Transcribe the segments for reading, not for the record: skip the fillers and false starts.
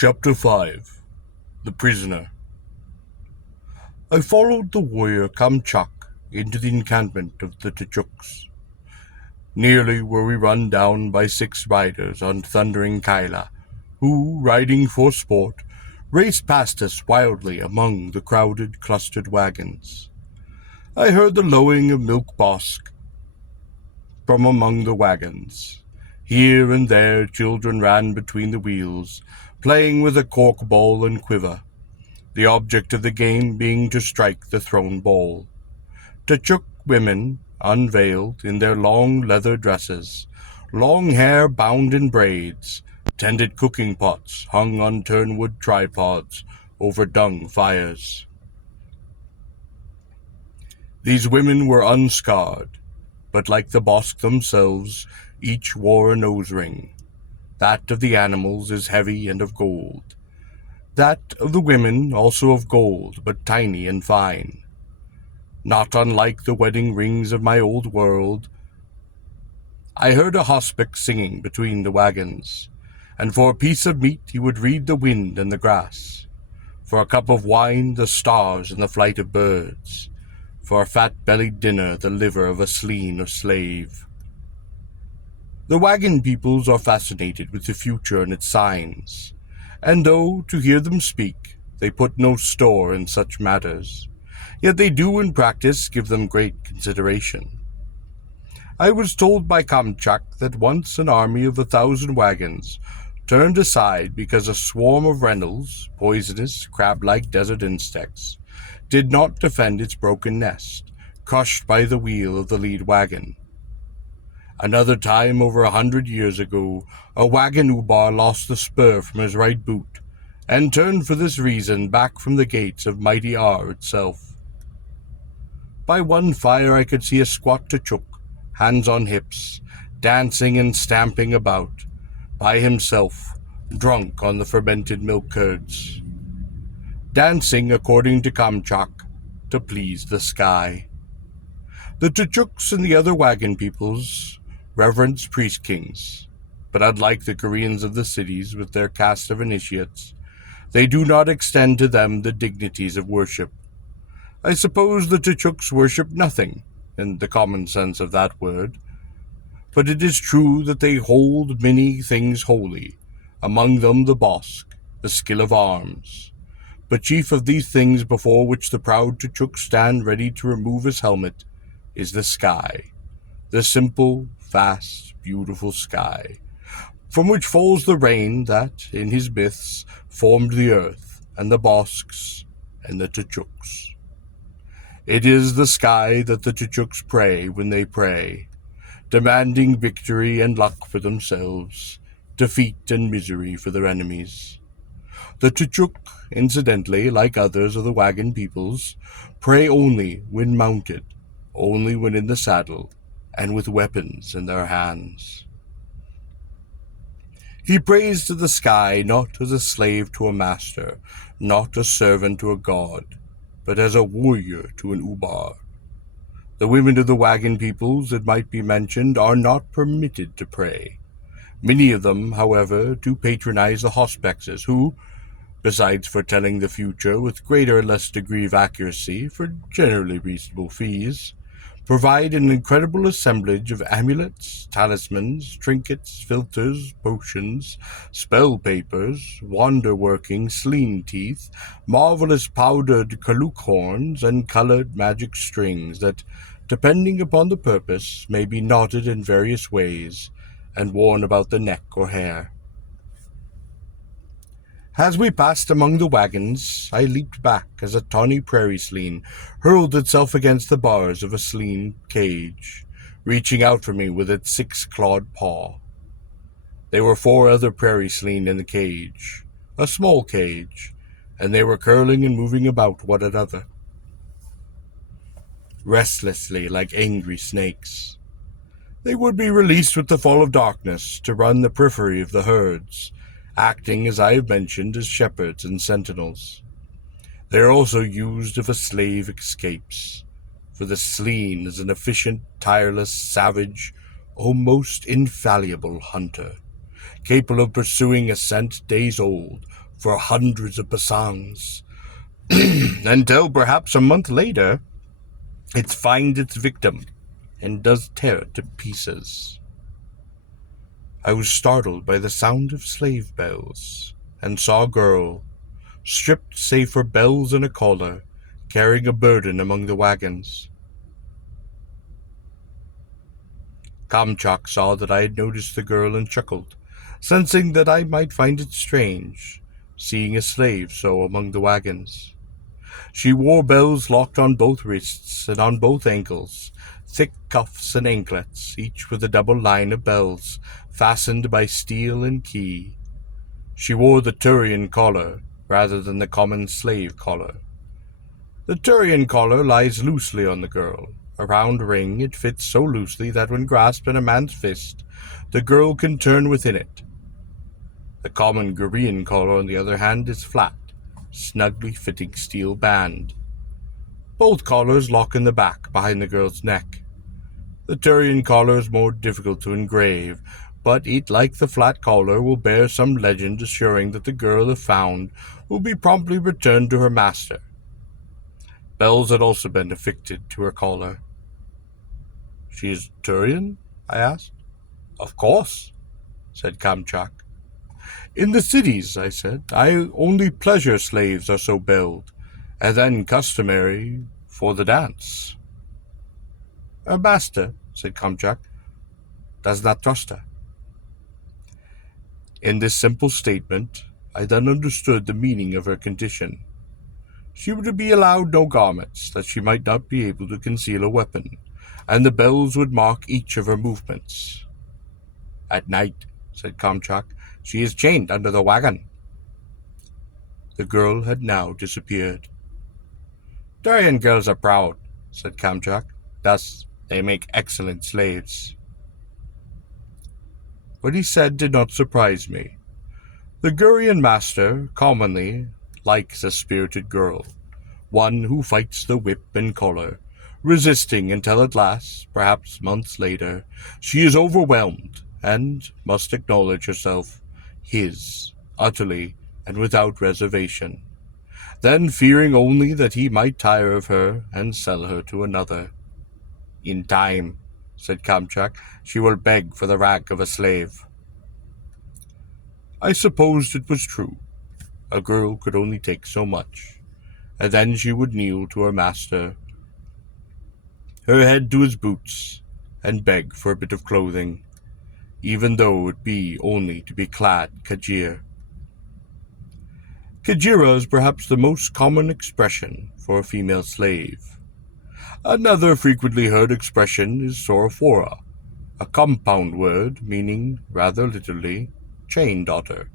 Chapter 5 The Prisoner. I followed the warrior Kamchak into the encampment of the Tchuks. Nearly were we run down by 6 riders on thundering Kaila, who, riding for sport, raced past us wildly among the crowded, clustered wagons. I heard the lowing of milk bosk from among the wagons. Here and there children ran between the wheels, playing with a cork ball and quiver, the object of the game being to strike the thrown ball. Tchuk women, unveiled in their long leather dresses, long hair bound in braids, tended cooking pots hung on turnwood tripods over dung fires. These women were unscarred, but like the Bosk themselves, each wore a nose ring. That of the animals is heavy and of gold. That of the women also of gold, but tiny and fine. Not unlike the wedding rings of my old world. I heard a hospic singing between the wagons, and for a piece of meat he would read the wind and the grass, for a cup of wine the stars and the flight of birds, for a fat-bellied dinner the liver of a sleen or slave. The wagon peoples are fascinated with the future and its signs, and though, to hear them speak, they put no store in such matters, yet they do in practice give them great consideration. I was told by Kamchak that once an army of 1,000 wagons turned aside because a swarm of Reynolds, poisonous, crab-like desert insects, did not defend its broken nest, crushed by the wheel of the lead wagon. Another time, over 100 years ago, a wagon ubar lost the spur from his right boot, and turned for this reason back from the gates of mighty Ar itself. By one fire I could see a squat Tchuk, hands on hips, dancing and stamping about, by himself, drunk on the fermented milk curds. Dancing, according to Kamchak, to please the sky. The Tchuks and the other wagon peoples reverence priest kings, but unlike the Koreans of the cities with their caste of initiates, they do not extend to them the dignities of worship. I suppose the Tchuks worship nothing, in the common sense of that word, but it is true that they hold many things holy, among them the bosk, the skill of arms. But chief of these things before which the proud Tchuk stand ready to remove his helmet is the sky, the simple, vast, beautiful sky, from which falls the rain that, in his myths, formed the earth, and the bosks, and the Tchuks. It is the sky that the Tchuks pray when they pray, demanding victory and luck for themselves, defeat and misery for their enemies. The Tchuk, incidentally, like others of the wagon peoples, pray only when mounted, only when in the saddle, and with weapons in their hands. He prays to the sky not as a slave to a master, not a servant to a god, but as a warrior to an ubar. The women of the wagon peoples, it might be mentioned, are not permitted to pray. Many of them, however, do patronize the hospexes, who, besides foretelling the future with greater or less degree of accuracy for generally reasonable fees, provide an incredible assemblage of amulets, talismans, trinkets, philters, potions, spell papers, wonder-working sleen teeth, marvelous powdered kaluk horns, and colored magic strings that, depending upon the purpose, may be knotted in various ways and worn about the neck or hair. As we passed among the wagons, I leaped back as a tawny prairie sleen hurled itself against the bars of a sleen cage, reaching out for me with its 6-clawed paw. There were 4 other prairie sleen in the cage, a small cage, and they were curling and moving about one another, restlessly like angry snakes. They would be released with the fall of darkness to run the periphery of the herds, acting, as I have mentioned, as shepherds and sentinels. They are also used if a slave escapes, for the sleen is an efficient, tireless, savage, almost infallible hunter, capable of pursuing a scent days old, for hundreds of pasans, until perhaps a month later it finds its victim and does tear it to pieces. I was startled by the sound of slave bells, and saw a girl, stripped save for bells and a collar, carrying a burden among the wagons. Kamchak saw that I had noticed the girl and chuckled, sensing that I might find it strange, seeing a slave so among the wagons. She wore bells locked on both wrists and on both ankles, thick cuffs and anklets, each with a double line of bells, fastened by steel and key. She wore the Turian collar, rather than the common slave collar. The Turian collar lies loosely on the girl. A round ring, it fits so loosely that when grasped in a man's fist, the girl can turn within it. The common Gurian collar, on the other hand, is flat, snugly fitting steel band. Both collars lock in the back, behind the girl's neck. The Turian collar is more difficult to engrave, but it, like the flat collar, will bear some legend assuring that the girl, if found, will be promptly returned to her master. Bells had also been affixed to her collar. "She is Turian?" I asked. "Of course," said Kamchak. "In the cities," I said, only pleasure slaves are so billed, and then customary for the dance." "Her master," said Kamchak, "does not trust her." In this simple statement, I then understood the meaning of her condition. She would be allowed no garments, that she might not be able to conceal a weapon, and the bells would mark each of her movements. "At night," said Kamchak, "she is chained under the wagon." The girl had now disappeared. "Turian girls are proud," said Kamchak. "Thus they make excellent slaves." What he said did not surprise me. The Gurian master commonly likes a spirited girl, one who fights the whip and collar, resisting until at last, perhaps months later, she is overwhelmed and must acknowledge herself his, utterly and without reservation, then fearing only that he might tire of her and sell her to another. "In time," said Kamchak, "she will beg for the rank of a slave." I supposed it was true. A girl could only take so much, and then she would kneel to her master, her head to his boots, and beg for a bit of clothing, even though it be only to be clad Kajir. Kajira is perhaps the most common expression for a female slave. Another frequently heard expression is sorophora, a compound word meaning, rather literally, chain daughter.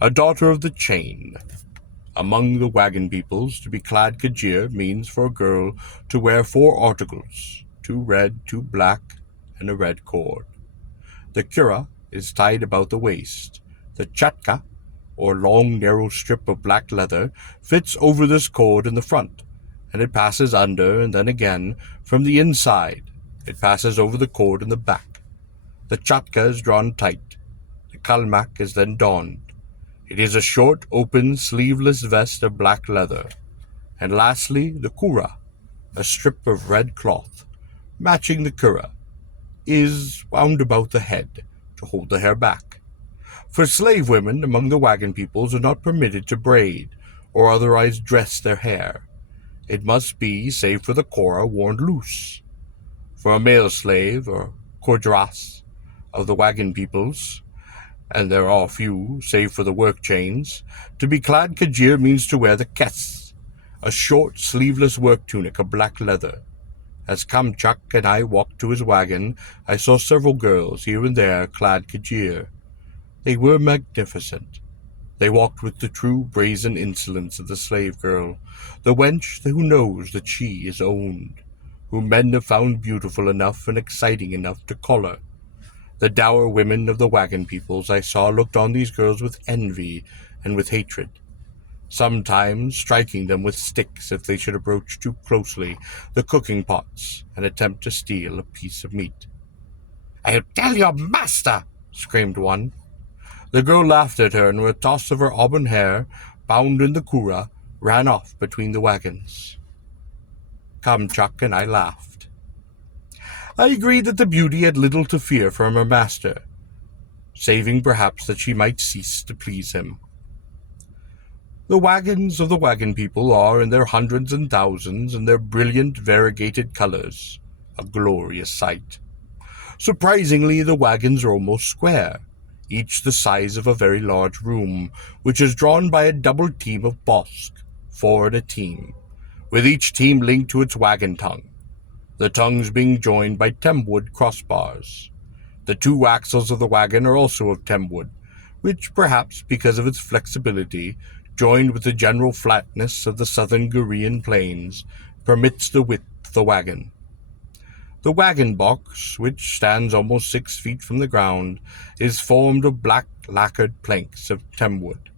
A daughter of the chain. Among the wagon peoples, to be clad Kajir means for a girl to wear 4 articles, 2 red, 2 black, and a red cord. The kura is tied about the waist. The chatka, or long narrow strip of black leather, fits over this cord in the front, and it passes under, and then again, from the inside, it passes over the cord in the back. The chatka is drawn tight. The kalmak is then donned. It is a short, open, sleeveless vest of black leather. And lastly, the kura, a strip of red cloth, matching the kura, is wound about the head to hold the hair back. For slave women among the wagon peoples are not permitted to braid or otherwise dress their hair. It must be, save for the kora, worn loose. For a male slave, or kordras, of the wagon peoples, and there are few, save for the work chains, to be clad Kajir means to wear the kes, a short, sleeveless work tunic of black leather. As Kamchak and I walked to his wagon, I saw several girls here and there clad Kajir. They were magnificent. They walked with the true brazen insolence of the slave girl, the wench who knows that she is owned, whom men have found beautiful enough and exciting enough to collar. The dour women of the wagon peoples I saw looked on these girls with envy and with hatred, sometimes striking them with sticks if they should approach too closely the cooking pots and attempt to steal a piece of meat. "I'll tell your master!" screamed one. The girl laughed at her, and with a toss of her auburn hair, bound in the kura, ran off between the wagons. Kamchuk and I laughed. I agreed that the beauty had little to fear from her master, saving perhaps that she might cease to please him. The wagons of the wagon people are, in their hundreds and thousands, in their brilliant variegated colors, a glorious sight. Surprisingly, the wagons are almost square, each the size of a very large room, which is drawn by a double team of bosk, 4 at a team, with each team linked to its wagon tongue, the tongues being joined by temwood crossbars. The 2 axles of the wagon are also of temwood, which, perhaps because of its flexibility, joined with the general flatness of the southern Gorean plains, permits the width of the wagon. The wagon box, which stands almost 6 feet from the ground, is formed of black lacquered planks of temwood.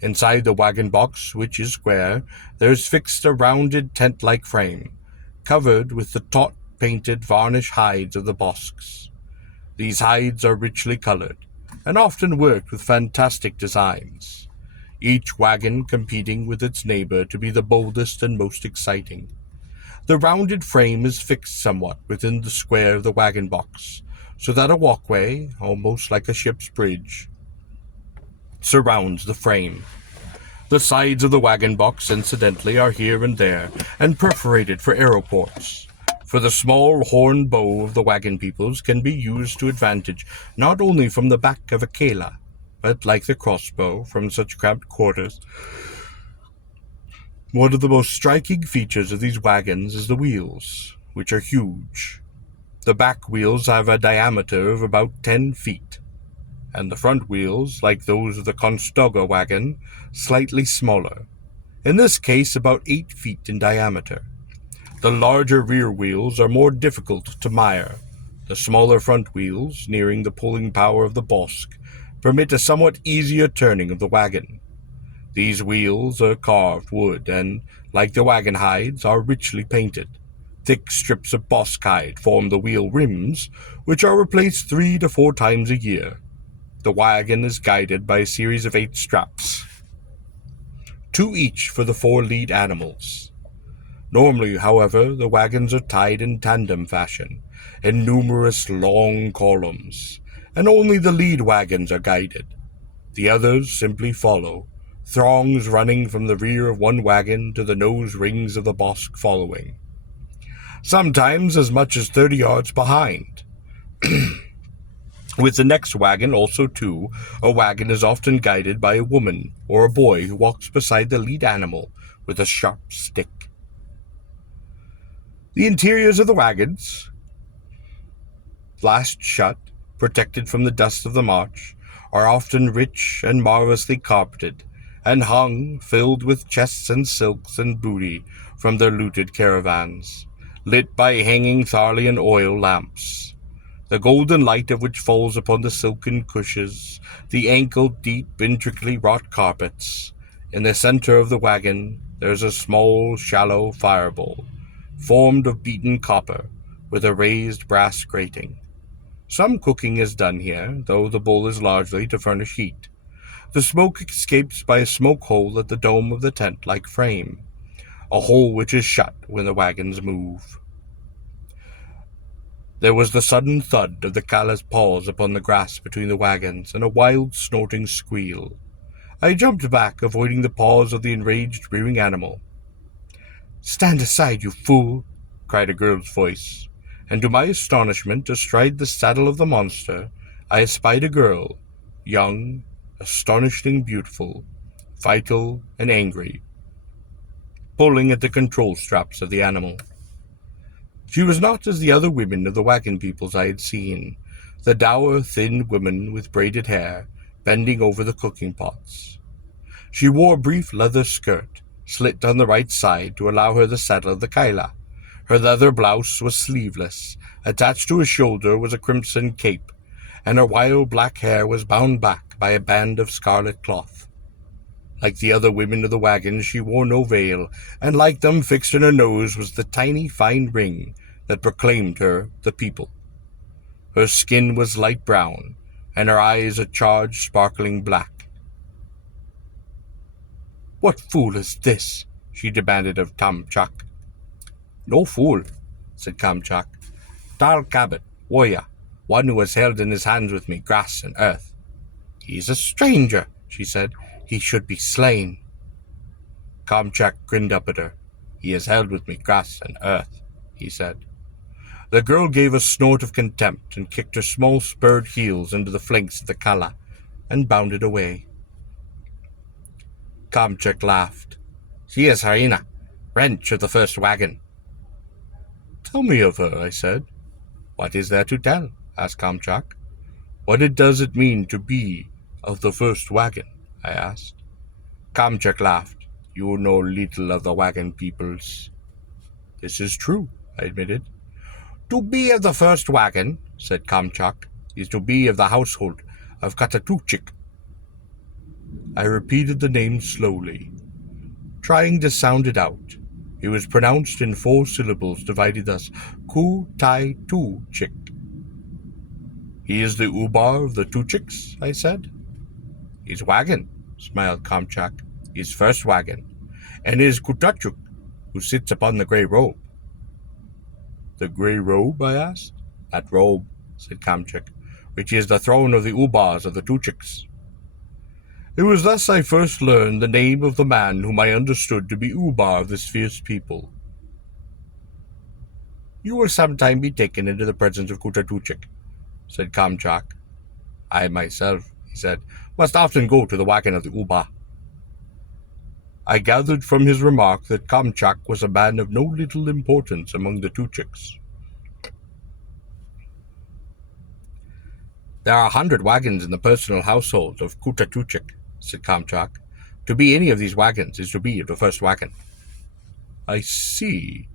Inside the wagon box, which is square, there is fixed a rounded tent-like frame, covered with the taut painted varnish hides of the bosks. These hides are richly colored, and often worked with fantastic designs, each wagon competing with its neighbor to be the boldest and most exciting. The rounded frame is fixed somewhat within the square of the wagon box, so that a walkway, almost like a ship's bridge, surrounds the frame. The sides of the wagon box, incidentally, are here and there, and perforated for arrow ports. For the small horn bow of the wagon peoples can be used to advantage not only from the back of a kela, but, like the crossbow, from such cramped quarters. One of the most striking features of these wagons is the wheels, which are huge. The back wheels have a diameter of about 10 feet, and the front wheels, like those of the Conestoga wagon, slightly smaller, in this case about 8 feet in diameter. The larger rear wheels are more difficult to mire. The smaller front wheels, nearing the pulling power of the bosk, permit a somewhat easier turning of the wagon. These wheels are carved wood and, like the wagon hides, are richly painted. Thick strips of bosk hide form the wheel rims, which are replaced 3 to 4 times a year. The wagon is guided by a series of 8 straps, 2 each for the 4 lead animals. Normally, however, the wagons are tied in tandem fashion, in numerous long columns, and only the lead wagons are guided. The others simply follow, throngs running from the rear of one wagon to the nose rings of the bosk following, sometimes as much as 30 yards behind. With the next wagon also, too, a wagon is often guided by a woman or a boy who walks beside the lead animal with a sharp stick. The interiors of the wagons, lashed shut, protected from the dust of the march, are often rich and marvelously carpeted, and hung, filled with chests and silks and booty from their looted caravans, lit by hanging Tharlian oil lamps, the golden light of which falls upon the silken cushions, the ankle-deep, intricately wrought carpets. In the center of the wagon there is a small, shallow firebowl, formed of beaten copper, with a raised brass grating. Some cooking is done here, though the bowl is largely to furnish heat. The smoke escapes by a smoke hole at the dome of the tent-like frame, a hole which is shut when the wagons move. There was the sudden thud of the Kala's paws upon the grass between the wagons, and a wild snorting squeal. I jumped back, avoiding the paws of the enraged rearing animal. "Stand aside, you fool!" cried a girl's voice, and to my astonishment, astride the saddle of the monster, I espied a girl, young, astonishingly beautiful, vital, and angry, pulling at the control straps of the animal. She was not as the other women of the wagon peoples I had seen, the dour, thin woman with braided hair, bending over the cooking pots. She wore a brief leather skirt, slit on the right side to allow her the saddle of the kaila. Her leather blouse was sleeveless. Attached to her shoulder was a crimson cape, and her wild black hair was bound back by a band of scarlet cloth. Like the other women of the wagon, she wore no veil, and like them, fixed in her nose was the tiny fine ring that proclaimed her the people. Her skin was light brown, and her eyes a charged, sparkling black. "What fool is this?" she demanded of Kamchak. "No fool," said Kamchak. "Tal Cabot, warrior, one who has held in his hands with me grass and earth." "He is a stranger," she said. "He should be slain." Kamchak grinned up at her. "He has held with me grass and earth," he said. The girl gave a snort of contempt and kicked her small spurred heels into the flanks of the Kala and bounded away. Kamchak laughed. "She is Harina, wrench of the first wagon." "Tell me of her," I said. "What is there to tell?" asked Kamchak. "What does it mean to be of the first wagon?" I asked. Kamchak laughed. "You know little of the wagon peoples." "This is true," I admitted. "To be of the first wagon," said Kamchak, "is to be of the household of Katatuchik." I repeated the name slowly, trying to sound it out. It was pronounced in 4 syllables, divided thus: Ku-tai-tu-chik. "He is the Ubar of the Tuchiks," I said. "His wagon," smiled Kamchak, "his first wagon, and his Kutachuk, who sits upon the grey robe." "The grey robe?" I asked. "That robe," said Kamchak, "which is the throne of the Ubars of the Tuchiks." It was thus I first learned the name of the man whom I understood to be Ubar of this fierce people. "You will sometime be taken into the presence of Kutatuchik," said Kamchak. "I myself," he said, "must often go to the wagon of the Ubar." I gathered from his remark that Kamchak was a man of no little importance among the Tuchiks. "There are 100 wagons in the personal household of Kutatuchik," said Kamchak. "To be any of these wagons is to be of the first wagon." "I see,"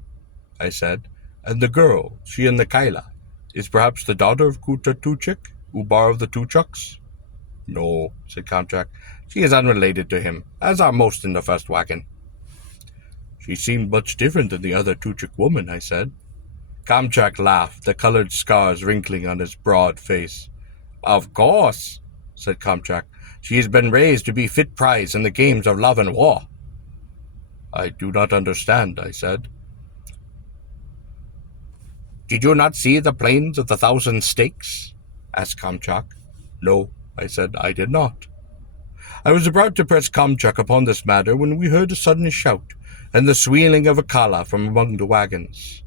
I said. "And the girl, she in the Kaila, is perhaps the daughter of Kutatuchik, Ubar of the Tuchuks?" "No," said Kamchak. "She is unrelated to him, as are most in the first wagon." "She seemed much different than the other Tuchuk woman," I said. Kamchak laughed, the colored scars wrinkling on his broad face. "Of course," said Kamchak. "She has been raised to be fit prize in the games of love and war." "I do not understand," I said. "Did you not see the plains of the 1,000 stakes?" asked Kamchak. "No," I said, "I did not." I was about to press Kamchak upon this matter when we heard a sudden shout and the squealing of a kala from among the wagons.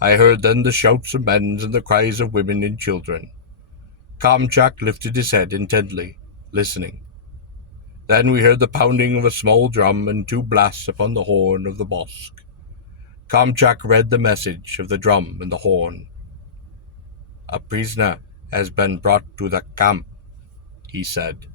I heard then the shouts of men and the cries of women and children. Kamchak lifted his head intently, listening. Then we heard the pounding of a small drum and 2 blasts upon the horn of the bosque. Kamchak read the message of the drum and the horn. "A prisoner has been brought to the camp," he said.